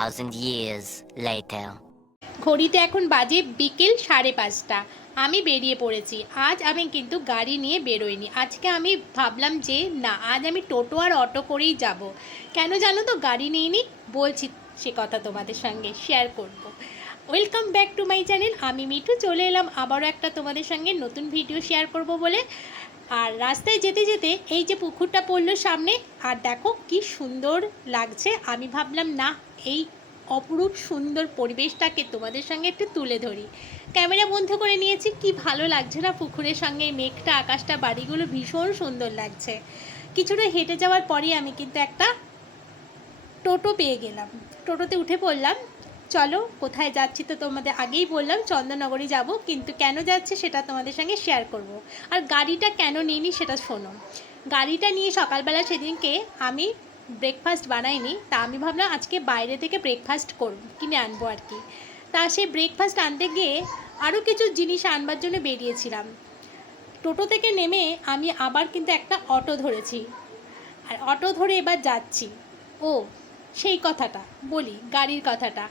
2,000 years later. ঘড়িতে এখন বাজে বিকেল 5:30। আমি বেরিয়ে পড়েছি। আজ আমি কিন্তু গাড়ি নিয়ে বেরোইনি। আজকে আমি ভাবলাম যে না, আজ আমি টোটো আর অটো করেই যাব। কেন জানো তো গাড়ি নিইনি? বলছি, সে কথা তোমাদের সঙ্গে শেয়ার করব। Welcome back to my channel. আমি মিঠু চলে এলাম আবারও একটা তোমাদের সঙ্গে নতুন ভিডিও শেয়ার করব বলে। আর রাস্তায় যেতে যেতে এই যে পুকুরটা পড়লো সামনে, আর দেখো কি সুন্দর লাগছে। আমি ভাবলাম না, এই অপরূপ সুন্দর পরিবেশটাকে তোমাদের সঙ্গে একটু তুলে ধরি। ক্যামেরা বন্ধ করে নিয়েছি। কি ভালো লাগছে না পুকুরের সঙ্গে মেঘটা, আকাশটা, বাড়িগুলো ভীষণ সুন্দর লাগছে। কিছুটা হেঁটে যাওয়ার পরেই আমি কিন্তু একটা টোটো পেয়ে গেলাম। টোটোতে উঠে পড়লাম। চলো কোথায় যাচ্ছি তো তোমাদের আগেই বললাম, চন্দননগরে যাব, কিন্তু কেন যাচ্ছে সেটা তোমাদের সঙ্গে শেয়ার করব। আর গাড়িটা কেন নিইনি সেটা শোনো। গাড়িটা নিয়ে সকালবেলা সেদিনকে আমি ব্রেকফাস্ট বানাইনি, তা আমি ভাবলাম আজকে বাইরে থেকে ব্রেকফাস্ট কিনে আনবো আর কি। তা সেই ব্রেকফাস্ট আনতে গিয়ে আরও কিছু জিনিস আনবার জন্য বেরিয়েছিলাম। টোটো থেকে নেমে আমি আবার কিন্তু একটা অটো ধরেছি, আর অটো ধরে এবার যাচ্ছি। ও সেই কথাটা বলি, গাড়ির কথাটা।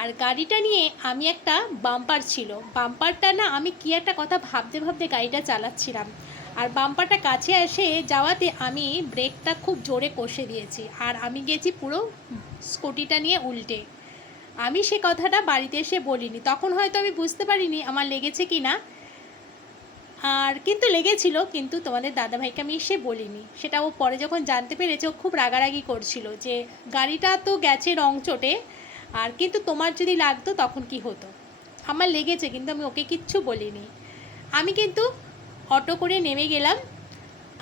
আর গাড়িটা নিয়ে আমি একটা বাম্পার ছিল, বাম্পারটা না, আমি কি একটা কথা ভাবতে ভাবতে গাড়িটা চালাচ্ছিলাম, আর বাম্পারটা কাছে এসে যাওয়াতে আমি ব্রেকটা খুব জোরে কষে দিয়েছি, আর আমি গেছি পুরো স্কুটিটা নিয়ে উল্টে। আমি সে কথাটা বাড়িতে এসে বলিনি, তখন হয়তো আমি বুঝতে পারিনি আমার লেগেছে কি না। আর কিন্তু লেগেছিল, কিন্তু তোমাদের দাদাভাইকে আমি এসে বলিনি। সেটা ও পরে যখন জানতে পেরেছে, ও খুব রাগারাগি করছিল যে গাড়িটা তো গেছে রং চোটে, আর কিন্তু তোমার যদি লাগতো তখন কি হতো। আমার লেগেছে, কিন্তু আমি ওকে কিচ্ছু বলিনি। আমি কিন্তু অটো করে নেমে গেলাম।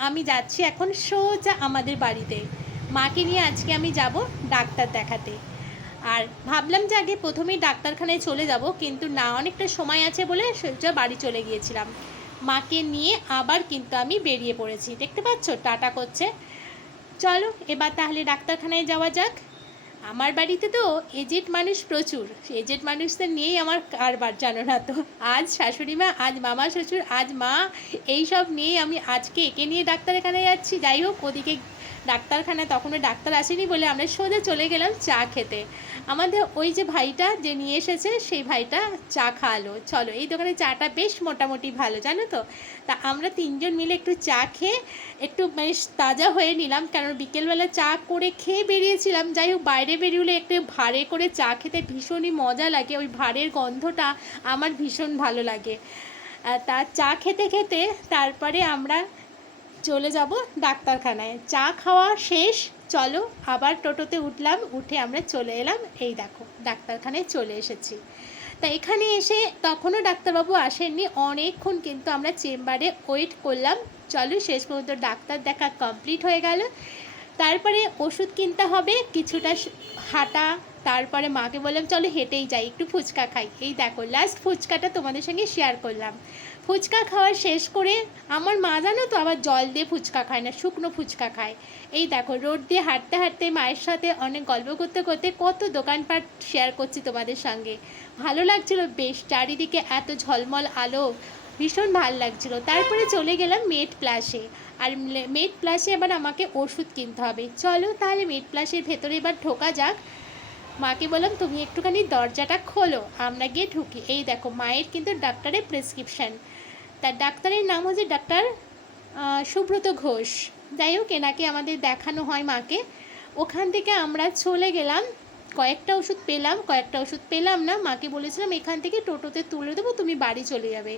আমি যাচ্ছি এখন সোজা আমাদের বাড়িতে। মাকে নিয়ে আজকে আমি যাব ডাক্তার দেখাতে। আর ভাবলাম যে আগে প্রথমেই ডাক্তারখানায় চলে যাব, কিন্তু না, অনেকটা সময় আছে বলে সোজা বাড়ি চলে গিয়েছিলাম। মাকে নিয়ে আবার কিন্তু আমি বেরিয়ে পড়েছি। দেখতে পাচ্ছ টাটা করছে। চলো এবার তাহলে ডাক্তারখানায় যাওয়া যাক। আমার বাড়িতে তো এজেড মানুষ প্রচুর, এজেড মানুষদের নিয়েই আমার কারবার, জানো না তো। আজ শাশুড়ি মা, আজ মামা শ্বশুর, আজ মা, এই সব নিয়েই আমি আজকে একে নিয়ে ডাক্তারখানায় যাচ্ছি। যাই হোক, ওদিকে ডাক্তারখানায় তখনও ডাক্তার আসেনি বলে আমরা সোজা চলে গেলাম চা খেতে। আমাদের ওই যে ভাইটা যে নিয়ে এসেছে, সেই ভাইটা চা খাওয়ালো। চলো, এই দোকানে চাটা বেশ মোটামুটি ভালো, জানো তো। তা আমরা তিনজন মিলে একটু চা খেয়ে একটু মানে তাজা হয়ে নিলাম, কারণ বিকেলবেলা চা করে খেয়ে বেরিয়েছিলাম। যাই হোক, বাইরে বেরিয়ে একটু ভাঁড়ে করে চা খেতে ভীষণই মজা লাগে। ওই ভাঁড়ের গন্ধটা আমার ভীষণ ভালো লাগে। তা চা খেতে খেতে তারপরে আমরা চলে যাব ডাক্তারখানায়। চা খাওয়া শেষ, চলো আবার টোটোতে উঠলাম, উঠে আমরা চলে এলাম। এই দেখো ডাক্তারখানায় চলে এসেছি। তা এখানে এসে তখনও ডাক্তারবাবু আসেননি, অনেকক্ষণ কিন্তু আমরা চেম্বারে ওয়েট করলাম। চলো শেষ পর্যন্ত ডাক্তার দেখা কমপ্লিট হয়ে গেল। তারপরে ওষুধ কিনতে হবে, কিছুটা হাঁটা। তারপরে মাকে বললাম চলো হেঁটেই যাই, একটু ফুচকা খাই। এই দেখো লাস্ট ফুচকাটা তোমাদের সঙ্গে শেয়ার করলাম। ফুচকা খাওয়া শেষ করে, আমার মা জানো তো আবার জল দিয়ে ফুচকা খায় না, শুকনো ফুচকা খায়। এই দেখো রোড দিয়ে হাঁটতে হাঁটতে মায়ের সাথে অনেক গল্প করতে করতে কত দোকানপাট শেয়ার করছি তোমাদের সঙ্গে। ভালো লাগছিল বেশ, চারিদিকে এত ঝলমল আলো, ভীষণ ভালো লাগছিল। তারপরে চলে গেলাম মেড প্লাসে। আর মেড প্লাসে এবার আমাকে ওষুধ কিনতে হবে। চলো তাহলে মেড প্লাসের ভেতরে এবার ঢোকা যাক। মাকে বললাম তুমি একটুখানি দরজাটা খোলো, আমরা গিয়ে ঢুকি। এই দেখো মায়ের কিন্তু ডাক্তারের প্রেসক্রিপশান। তার ডাক্তারের নাম হচ্ছে ডাক্তার সুব্রত ঘোষ। যাই হোক, এনাকে আমাদের দেখানো হয় মাকে। ওখান থেকে আমরা চলে গেলাম। কয়েকটা ওষুধ পেলাম, কয়েকটা ওষুধ পেলাম না। মাকে বলেছিলাম এখান থেকে টোটোতে তুলে দেবো, তুমি বাড়ি চলে যাবে।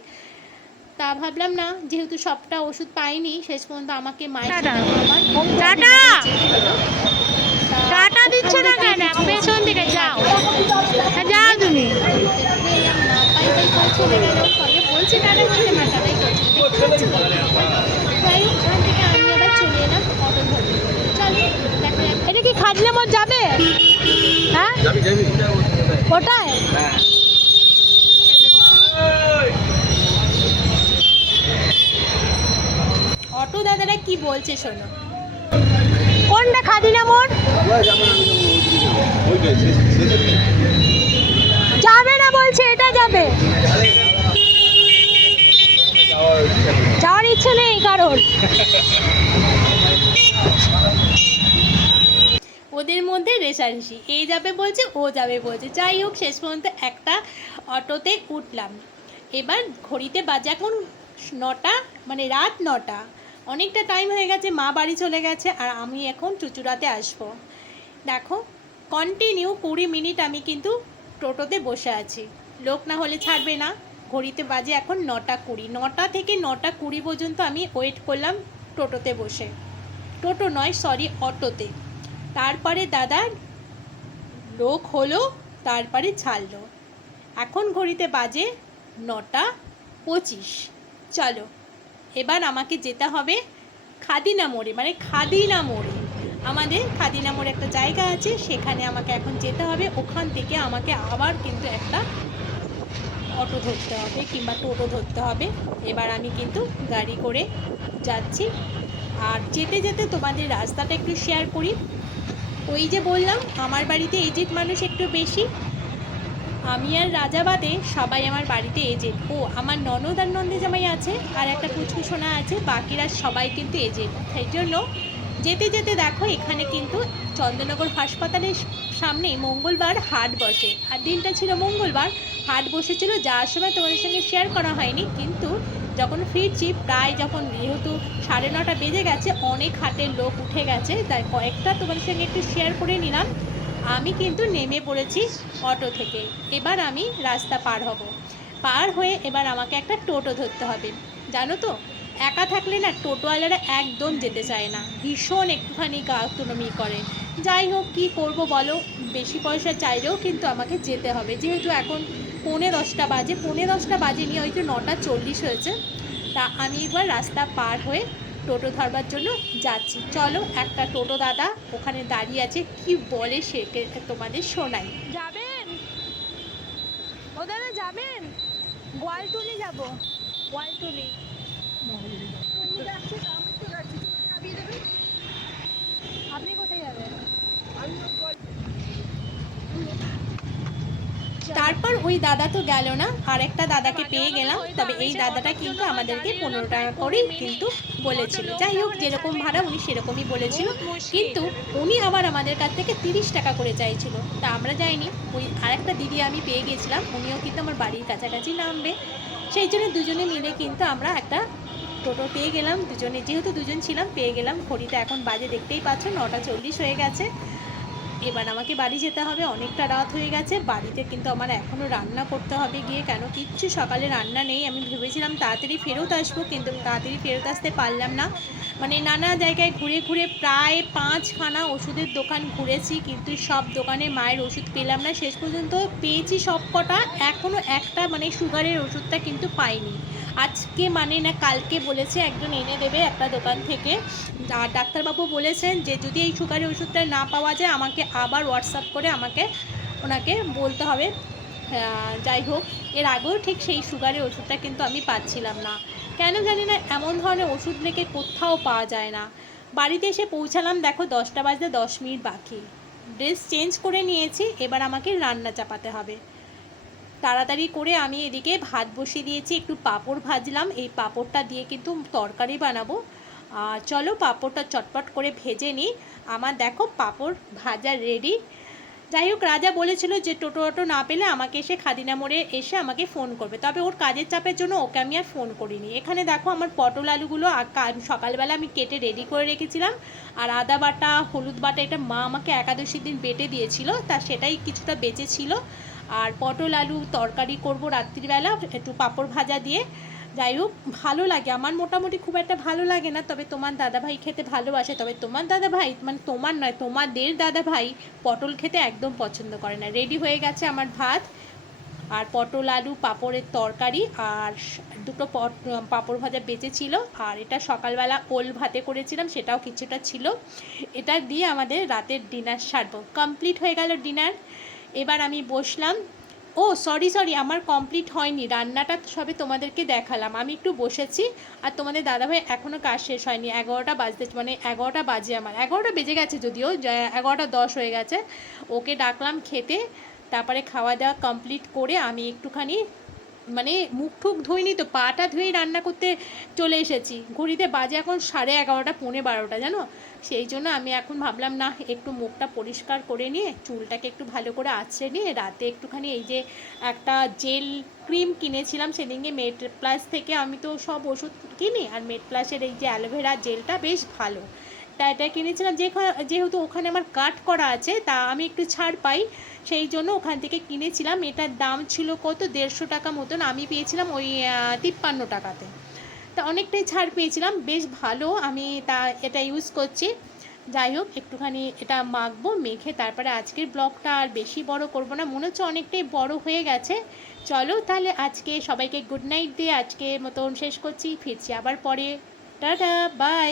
তা ভাবলাম না, যেহেতু সবটা ওষুধ পাইনি, শেষ পর্যন্ত আমাকে মায়ের টাটা দিচ্ছ না কেন? পেছন দিকে যাও, যাও তুমি। চলে গেল, বলছে টাটা করতে, মা টাটাই করছে। যাই হোক, ওখান থেকে আমি আবার চলে এলাম অটো ধরে। চলো দেখা যাক। এটা কি খাজনা মোড় যাবে? হ্যাঁ ওটায় অটো দাদারা কি বলছে শোনো। কোনটা খাদিনা মোড়? যাবে না বলছে, এটা যাবে। যাওয়ার ইচ্ছে নেই কারোর। ওদের মধ্যে মধ্যে রেষারেষি, এ যাবে বলছে ও যাবে বলছে। যাই হোক শেষ পর্যন্ত একটা অটোতে উঠলাম। এবার ঘড়িতে বাজে এখন 9টা, মানে রাত 9টা। অনেকটা টাইম হয়ে গেছে, মা বাড়ি চলে গেছে আর আমি এখন চুঁচুড়াতে আসবো। দেখো কন্টিনিউ 20 মিনিট আমি কিন্তু টোটোতে বসে আছি, লোক না হলে ছাড়বে না। ঘড়িতে বাজে এখন 9টা 20, 9টা থেকে 9টা 20 পর্যন্ত আমি ওয়েট করলাম টোটোতে বসে। টোটো নয় সরি, অটোতে। তারপরে দাদা লোক হলো, তারপরে ছাড়লো। এখন ঘড়িতে বাজে 9টা 25। চলো এবার আমাকে যেতে হবে খাদিনা মোড়ে, মানে খাদিনা মোড়ে। আমাদের খাদিনা মোড়ে একটা জায়গা আছে, সেখানে আমাকে এখন যেতে হবে। ওখান থেকে আমাকে আবার কিন্তু একটা অটো ধরতে হবে কিংবা টোটো ধরতে হবে। এবার আমি কিন্তু গাড়ি করে যাচ্ছি। আর যেতে যেতে তোমাদের রাস্তাটা একটু শেয়ার করি। ওই যে বললাম আমার বাড়িতে এজেড মানুষ একটু বেশি, আমি আর রাজা বাদে সবাই আমার বাড়িতে এজেড। ও আমার ননদ আর নন্দে জামাই আছে, আর একটা পুচকু সোনা আছে, বাকিরা সবাই কিন্তু এজেড। সেই জন্য যেতে যেতে দেখো এখানে কিন্তু চন্দননগর হাসপাতালের সামনে মঙ্গলবার হাট বসে, আর দিনটা ছিল মঙ্গলবার। হাট বসেছিল, যাওয়ার সময় তোমাদের সঙ্গে শেয়ার করা হয়নি, কিন্তু যখন ফিরছি প্রায় যখন যেহেতু 9:30 বেজে গেছে, অনেক হাটের লোক উঠে গেছে, তাই কয়েকটা তোমাদের সঙ্গে একটু শেয়ার করে নিলাম। আমি কিন্তু নেমে পড়েছি অটো থেকে। এবার আমি রাস্তা পার হব, পার হয়ে এবার আমাকে একটা টোটো ধরতে হবে। জানো তো একা থাকলে না টোটোওয়ালারা একদম যেতে চায় না, ভীষণ একটুখানি গাতুনমি করে। যাই হোক কী করব বলো, বেশি পয়সা চাইলেও কিন্তু আমাকে যেতে হবে, যেহেতু এখন 9:45 বাজে। 9:45 বাজেনি, হয়তো 9টা 40 হয়েছে। তা আমি এবার রাস্তা পার হয়ে টোটো ধরবার জন্য যাচ্ছি। চলো একটা টোটো দাদা ওখানে দাঁড়িয়ে আছে, কি বলে সেকে তোমাদের শোনাই। যাবেন ও দাদা, যাবেন? গোয়ালটুলি যাব, গোয়ালটুলি। আপনি কোথায় যাবেন? তারপর ওই দাদা তো গেল না, আর একটা দাদাকে পেয়ে গেলাম। তবে এই দাদাটা কিন্তু আমাদেরকে 15 টাকা করেই কিন্তু বলেছিল। যাই হোক যেরকম ভাড়া উনি সেরকমই বলেছিল, কিন্তু উনি আবার আমাদের কাছ থেকে 30 টাকা করে চাইছিল। তা আমরা যাইনি। ওই আরেকটা দিদি আমি পেয়ে গেছিলাম, উনিও কিন্তু আমার বাড়ির কাছাকাছি নামবে, সেই জন্য দুজনে মিলে কিন্তু আমরা একটা টোটো পেয়ে গেলাম। দুজনে যেহেতু দুজন ছিলাম পেয়ে গেলাম। ঘড়িতে এখন বাজে দেখতেই পাচ্ছ 9টা 40 হয়ে গেছে। এবার আমাকে বাড়ি যেতে হবে, অনেকটা রাত হয়ে গেছে। বাড়িতে কিন্তু আমার এখনও রান্না করতে হবে গিয়ে, কেন কিচ্ছু সকালে রান্না নেই। আমি ভেবেছিলাম তাড়াতাড়ি ফেরত আসবো, কিন্তু তাড়াতাড়ি ফেরত আসতে পারলাম না। মানে নানা জায়গায় ঘুরে ঘুরে প্রায় 5খানা ওষুধের দোকান ঘুরেছি, কিন্তু সব দোকানে মায়ের ওষুধ পেলাম না। শেষ পর্যন্ত পেয়েছি সব কটা, এখনও একটা মানে সুগারের ওষুধটা কিন্তু পাইনি। আজকে মানে না কালকে বলেছে একজন এনে দেবে একটা দোকান থেকে। আর ডাক্তারবাবু বলেছেন যে যদি এই সুগারের ওষুধটা না পাওয়া যায় আমাকে আবার হোয়াটসঅ্যাপ করে ওনাকে বলতে হবে। যাই হোক এর আগেও ঠিক সেই সুগারের ওষুধটা কিন্তু আমি পাচ্ছিলাম না, কেন জানি না। এমন ধরনের ওষুধ রেখে কোথাও পাওয়া যায় না। বাড়িতে এসে পৌঁছালাম, দেখো 10টা বাজতে 10 মিনিট বাকি। ড্রেস চেঞ্জ করে নিয়েছি, এবার আমাকে রান্না চাপাতে হবে। তাড়াতাড়ি করে আমি এদিকে ভাত বসিয়ে দিয়েছি, একটু পাঁপড় ভাজলাম। এই পাঁপড়টা দিয়ে কিন্তু তরকারি বানাবো। চলো পাঁপড়টা চটপট করে ভেজে নিই। আমার দেখো পাঁপড় ভাজা রেডি। যাই হোক রাজা বলেছিল যে টোটো না পেলে আমাকে এসে খাদিনা মোড়ে এসে আমাকে ফোন করবে, তবে ওর কাজের চাপের জন্য ওকে আমি আর ফোন করিনি। এখানে দেখো আমার পটল আলুগুলো সকালবেলা আমি কেটে রেডি করে রেখেছিলাম। আর আদা বাটা হলুদ বাটা এটা মা আমাকে একাদশীর দিন বেটে দিয়েছিল, তা সেটাই কিছুটা বেঁচে ছিল। আর পটল আলু তরকারি করব রাত্রিবেলা একটু পাঁপড় ভাজা দিয়ে। যাই হোক ভালো লাগে, আমার মোটামুটি খুব একটা ভালো লাগে না, তবে তোমার দাদাভাই খেতে ভালোবাসে। তবে তোমার দাদাভাই মানে তোমার নয়, তোমাদের দাদাভাই পটল খেতে একদম পছন্দ করে না। রেডি হয়ে গেছে আমার ভাত আর পটল আলু পাঁপড়ের তরকারি, আর দুটো পাঁপড় ভাজা বেঁচে ছিল। আর এটা সকালবেলা ওল ভাতে করেছিলাম, সেটাও কিছুটা ছিল। এটা দিয়ে আমাদের রাতের ডিনার সারবো। কমপ্লিট হয়ে গেল ডিনার। এবার আমি বসলাম। ও সরি আমার কমপ্লিট হয়নি, রান্নাটা সবে তোমাদেরকে দেখালাম। আমি একটু বসেছি, আর তোমাদের দাদাভাই এখনও কাজ শেষ হয়নি। 11টা বাজতে মানে 11টা বাজে, আমার 11টা বেজে গেছে যদিও, 11টা 10 হয়ে গেছে। ওকে ডাকলাম খেতে, তারপরে খাওয়া দাওয়া কমপ্লিট করে আমি একটুখানি মানে মুখ টুক ধুইনি তো, পাটা ধুয়েই রান্না করতে চলে এসেছি। ঘড়িতে বাজে এখন 11:30 পৌনে 12 জানো। সেই জন্য আমি এখন ভাবলাম না, একটু মুখটা পরিষ্কার করে নিয়ে চুলটাকে একটু ভালো করে আঁচড়ে নিয়ে রাতে একটুখানি এই যে একটা জেল ক্রিম কিনেছিলাম সেদিনকে মেড প্লাস থেকে, আমি তো সব ওষুধ কিনি, আর মেড প্লাসের এই যে অ্যালোভেরা জেলটা বেশ ভালো, তা এটা কিনেছিলাম। যেহেতু ওখানে আমার কাট করা আছে, তা আমি একটু ছাড় পাই, সেই জন্য ওখান থেকে কিনেছিলাম। এটার দাম ছিল কত, 150 টাকা মতন, আমি পেয়েছিলাম ওই 53 টাকাতে। তা অনেকটাই ছাড় পেয়েছিলাম, বেশ ভালো। আমি এটা ইউজ করছি। যাই হোক, একটুখানি এটা মাখবো, মেখে তারপরে আজকের ব্লগটা আর বেশি বড় করব না, মনে হচ্ছে অনেকটাই বড় হয়ে গেছে। চলো তাহলে আজকে সবাইকে গুড নাইট দিয়ে আজকে মতন শেষ করছি, ফিরছি আবার পরে। Tata, by.